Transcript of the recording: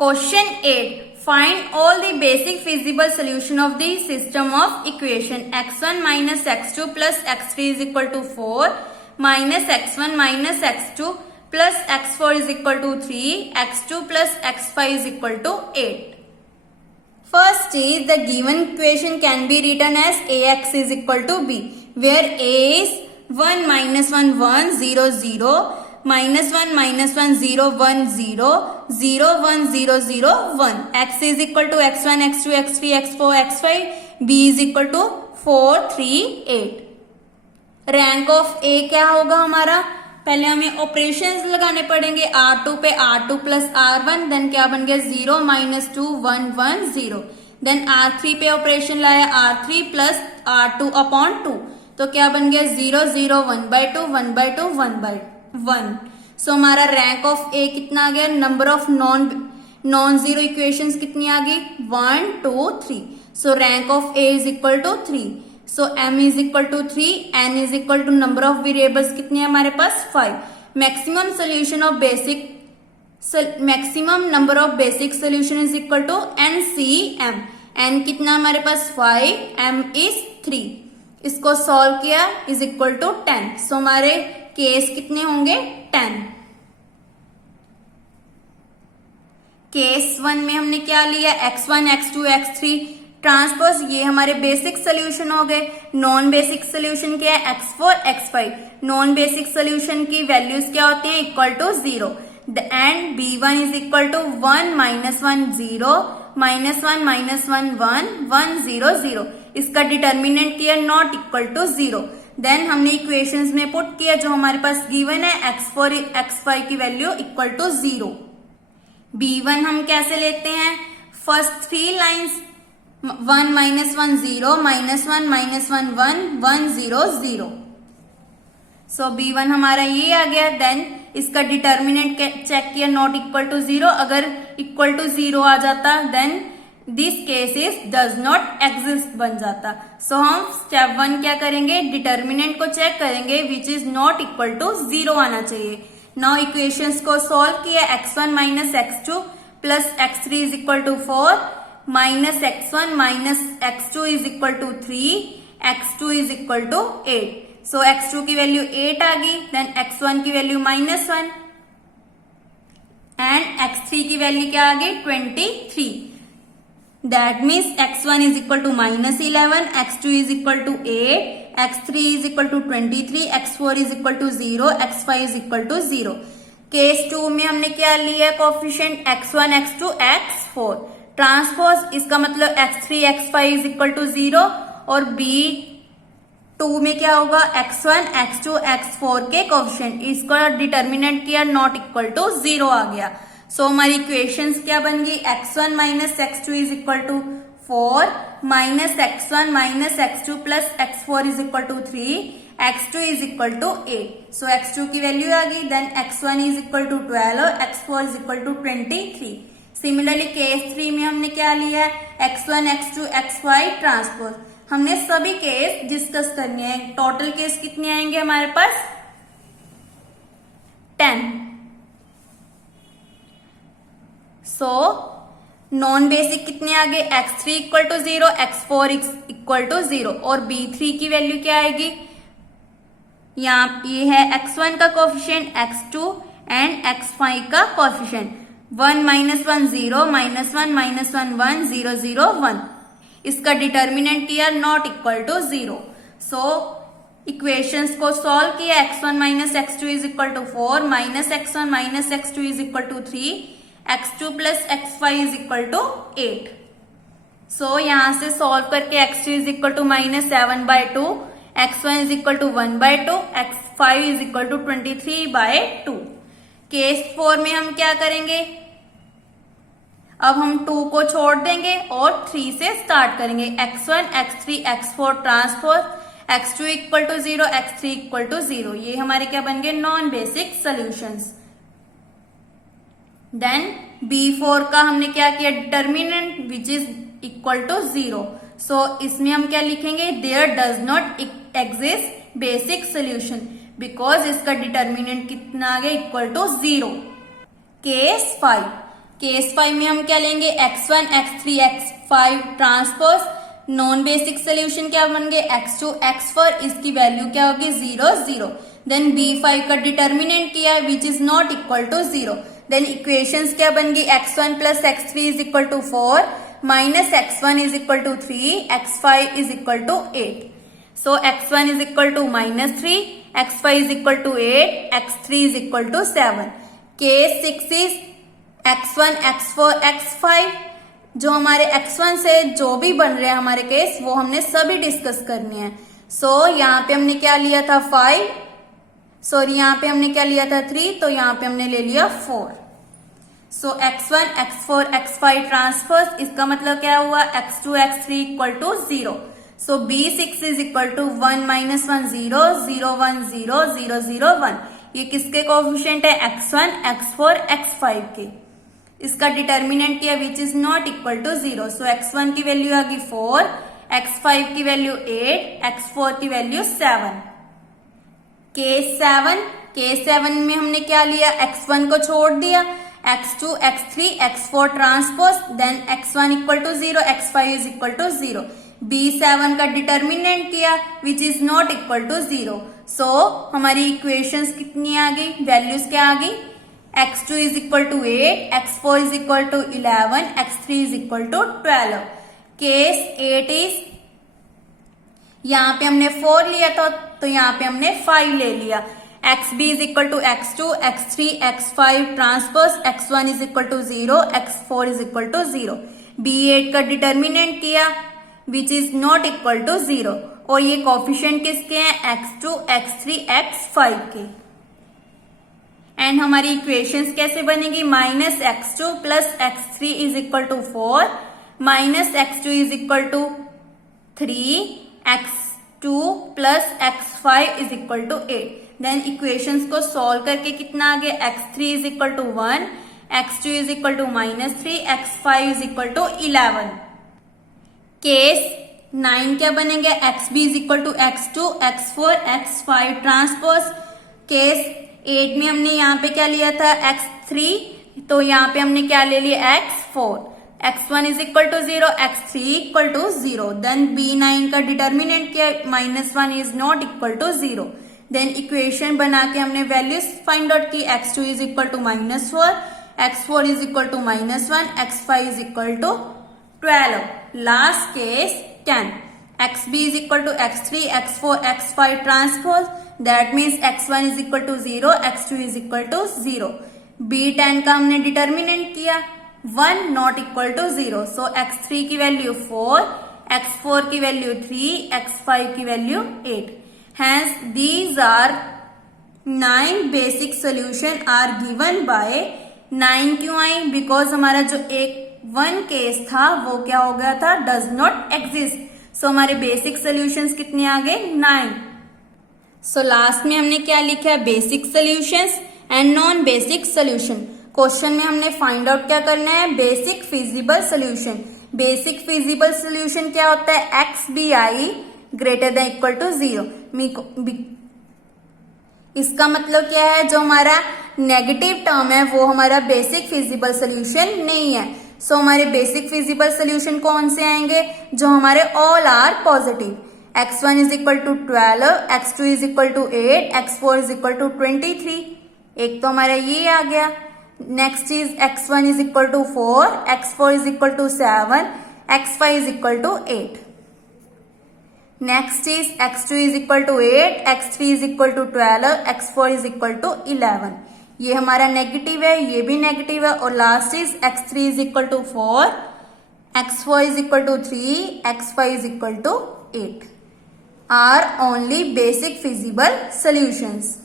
Question 8. Find all the basic feasible solution of the system of equation x1 minus x2 plus x3 is equal to 4 minus x1 minus x2 plus x4 is equal to 3, x2 plus x5 is equal to 8. First is the given equation can be written as ax is equal to b, where a is 1 minus 1 1 0 0 minus 1 minus 1 0 1 0 0 1 0 0 1, x is equal to x1 x2 x3 x4 x5, b is equal to 4 3 8. Rank of ए क्या होगा हमारा, पहले हमें operations लगाने पड़ेंगे, R2 पे R2 plus R1, then क्या बन गया 0 माइनस 2 1 1 0, देन R3 पे ऑपरेशन लाया R3 प्लस R2 अपॉन 2, तो क्या बन गया 0 0 1 by 2 1 by 2 1 by 1. सो हमारा रैंक ऑफ ए कितना आ गया, number of non zero equations कितनी आ गई 1 2 3. So rank of A is equal to 3. So m is equal to 3, n is equal to number of variables कितने हैं हमारे पास 5. Maximum solution of maximum number of basic solution is equal to NCM. n कितना हमारे पास 5, m is 3. इसको solve किया is equal to 10. सो हमारे केस कितने होंगे 10. केस 1 में हमने क्या लिया x1 x2 x3 ट्रांसपोज, ये हमारे बेसिक सोल्यूशन हो गए. नॉन बेसिक सोल्यूशन क्या है x4 x5. Non basic solution की वैल्यूज क्या होते हैं equal to 0. And b1 is equal to 1 minus 1 0 minus 1 minus 1 1 1 0 0. इसका डिटर्मिनेंट किया नॉट इक्वल टू 0. देन हमने इक्वेशंस में पुट किया जो हमारे पास गिवन है x4 x5 की वैल्यू इक्वल टू 0. b1 हम कैसे लेते हैं, first 3 lines 1 minus 1 0 minus 1 minus 1 1 1 0 0. So b1 हमारा ये आ गया. देन इसका डिटर्मिनेंट चेक किया नॉट इक्वल टू 0. अगर इक्वल टू 0 आ जाता then this case is does not exist बन जाता. सो हम स्टेप 1 क्या करेंगे, डिटर्मिनेंट को चेक करेंगे which is not equal to 0 आना चाहिए. नाउ इक्वेशंस को सॉल्व किया x1 minus x2 plus x3 is equal to 4 minus x1 minus x2 is equal to 3, x2 is equal to 8. So x2 की value 8 आ गई. Then x1 की value -1 and x3 की value क्या आ गई 23. That means x1 is equal to -11, x2 is equal to 8, x3 is equal to 23, x4 is equal to 0, x5 is equal to 0. Case 2 में हमने क्या लिया coefficient x1 x2 x4. Transpose इसका मतलब x3 x5 is equal to 0 और B2 में क्या होगा x1 x2 x4 के कोफिशिएंट. इसका डिटर्मिनेंट किया नॉट इक्वल टू 0 आ गया. सो हमारी इक्वेशंस क्या बन गई, x1 minus x2 is equal to 4 minus x1 minus x2 plus x4 is equal to 3, x2 is equal to 8. So x2 की वैल्यू आ गई. Then x1 is equal to 12 और x4 is equal to 23. Similarly case 3 में हमने क्या लिया है x1 x2 x5 transpose. हमने सभी केस डिस्कस करने हैं. टोटल केस कितने आएंगे हमारे पास 10. सो नॉन बेसिक कितने आ गए x3 equal to 0, x4 equal to 0 और b3 की वैल्यू क्या आएगी, यहाँ ये है x1 का कोफिशिएंट x2 एंड x5 का कोफिशिएंट 1 माइनस 1 0 माइनस 1 माइनस 1 1 0 0 1. इसका डिटर्मिनेंट किया not equal to 0. So equations को सॉल्व किया x1 minus x2 is equal to 4 minus x1 minus x2 is equal to 3, x2 plus x5 is equal to 8. So यहां से solve करके x2 is equal to -7 by 2, x1 is equal to 1 by 2, x5 is equal to 23 by 2. Case 4 में हम क्या करेंगे, अब हम 2 को छोड़ देंगे और 3 से स्टार्ट करेंगे. x1 x3 x4 transpose, x2 equal to 0 x3 equal to 0. ये हमारे क्या बन गए non basic solutions. Then B4 का हमने क्या किया determinant which is equal to 0. So इसमें हम क्या लिखेंगे, there does not exist basic solution because इसका डिटर्मिनेंट कितना आ गया इक्वल टू 0. केस 5 केस 5 में हम क्या लेंगे, x1 x3 x5 transpose, non basic solution क्या बन गए, x2 x4, इसकी वैल्यू क्या होगी 0 0। देन B5 का डिटर्मिनेंट किया which is not equal to 0। Then equations क्या बन गई, x1 plus x3 is equal to 4 minus x1 is equal to 3 x5 is equal to 8। So x1 is equal to -3, x5 is equal to 8, x3 is equal to 7। Case 6 is x1 x4 x5, जो हमारे x1 से जो भी बन रहे हैं हमारे case वो हमने सभी डिस्कस करने हैं। सो यहाँ पे हमने क्या लिया था 5, सॉरी यहाँ पे हमने क्या लिया था 3, तो यहाँ पे हमने ले लिया 4। सो x1 x4 x5 ट्रांसफर्स, इसका मतलब क्या हुआ x2 x3 equal to 0। So B6 is equal to 1 -1 0 0 1 0 0 0 1। ये किसके कोएफिशिएंट है, x1 x4 x5 के। इसका डिटर्मिनेंट किया which is not equal to 0। So x1 की वैल्यू आ गई 4, x5 की वैल्यू 8, x4 की वैल्यू 7। केस 7 में हमने क्या लिया, x1 को छोड़ दिया, x2 x3 x4 transpose, then x1 equal to 0 x5 is equal to 0। B7 का डिटर्मिनेंट किया which is not equal to 0। So हमारी इक्वेशंस कितनी आ गई, वैल्यूज क्या आ गई, x2 is equal to 8, x4 is equal to 11, x3 is equal to 12। Case 8 is, यहाँ पे हमने 4 लिया था तो यहाँ पे हमने 5 ले लिया। xb is equal to x2 x3 x5 transpose, x1 is equal to 0 x4 is equal to 0। B8 का डिटर्मिनेंट किया which is not equal to 0, और ये कोफिशिएंट किसके हैं, x2 x3 x5 के। एंड हमारी इक्वेशंस कैसे बनेगी, minus x2 plus x3 is equal to 4 minus x2 is equal to 3 x2 plus x5 is equal to 8। Then equations को solve करके कितना आ गया, x3 is equal to 1, x2 is equal to -3, x5 is equal to 11। Case 9 क्या बनेंगे, xb is equal to x2 x4 x5 transpose. Case 8 में हमने यहाँ पे क्या लिया था x3, तो यहाँ पे हमने क्या ले लिया x4, x1 is equal to 0 x3 equal to 0। Then B9 का डिटर्मिनेंट किया -1 is not equal to 0। Then equation बना के हमने वैल्यूज फाइंड आउट की, x2 is equal to -4, x4 is equal to -1, x5 is equal to 12। Last case 10, xb is equal to x3 x4 x5 transpose, that means x1 is equal to 0 x2 is equal to 0। B10 का हमने determinant किया 1 not equal to 0। So x3 की value 4, x4 की value 3, x5 की value 8। Hence these are 9 basic solution are given by 9 क्यों आई, because हमारा जो एक 1 केस था वो क्या हो गया था, डज नॉट एग्जिस्ट। सो हमारे बेसिक सोल्यूशंस कितने आ गए, 9। सो लास्ट में हमने क्या लिखा है, basic solutions and non basic solution. Question में हमने फाइंड आउट क्या करना है, basic feasible solution. Basic feasible solution क्या होता है, XBI greater than equal to 0। इसका मतलब क्या है, जो हमारा नेगेटिव टर्म है वो हमारा बेसिक फिजिबल सोल्यूशन नहीं है। सो हमारे बेसिक फिजिबल सोल्यूशन कौन से आएंगे, जो हमारे all are positive. x1 is equal to 12, x2 is equal to 8, x4 is equal to 23। एक तो हमारा ये आ गया। Next is x1 is equal to 4, x4 is equal to 7, x5 is equal to 8। Next is x2 is equal to 8, x3 is equal to 12, x4 is equal to 11। ये हमारा negative है, ये भी नेगेटिव है। और last is x3 is equal to 4, x4 is equal to 3, x5 is equal to 8 are only basic feasible solutions.